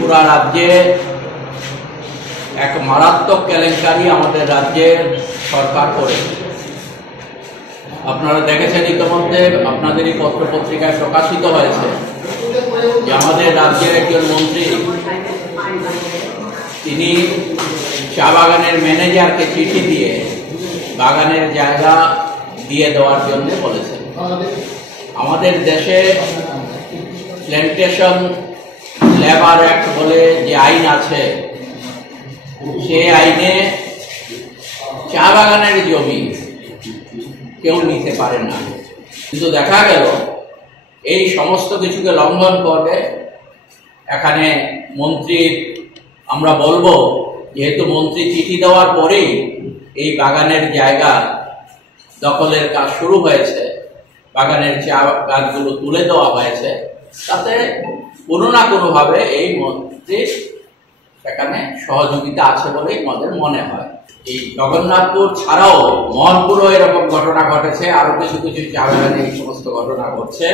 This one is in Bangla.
ত্রিপুরা রাজ্যে এক মারাত্মক কেলেঙ্কারি আমাদের রাজ্যের সরকার করেছে। আপনারা দেখেছেন ইতিমধ্যে আপনাদেরই পত্র পত্রিকায় প্রকাশিত হয়েছে যে আমাদের রাজ্যের একজন মন্ত্রী তিনি চা বাগানের ম্যানেজারকে চিঠি দিয়ে বাগানের জায়গা দিয়ে দেওয়ার জন্য বলেছেন। আমাদের দেশে প্ল্যান্টেশন লেবার অ্যাক্ট বলে যে আইন আছে, সে আইনে চা বাগানের জমি কেউ নিতে পারে না, কিন্তু দেখা গেল এই সমস্ত কিছুকে লঙ্ঘন করে এখানে মন্ত্রীর, আমরা বলবো যেহেতু মন্ত্রী চিঠি দেওয়ার পরেই এই বাগানের জায়গা দখলের কাজ শুরু হয়েছে, বাগানের চা গাছগুলো তুলে দেওয়া হয়েছে, তাতে কোনো না কোনোভাবে এই মন্ত্রীর সেখানে সহযোগিতা আছে বলেই আমাদের মনে হয়। এই জগন্নাথপুর ছাড়াও মোহনপুরও এরকম ঘটনা ঘটেছে, আরো কিছু কিছু চা বাগানে এই সমস্ত ঘটনা ঘটছে।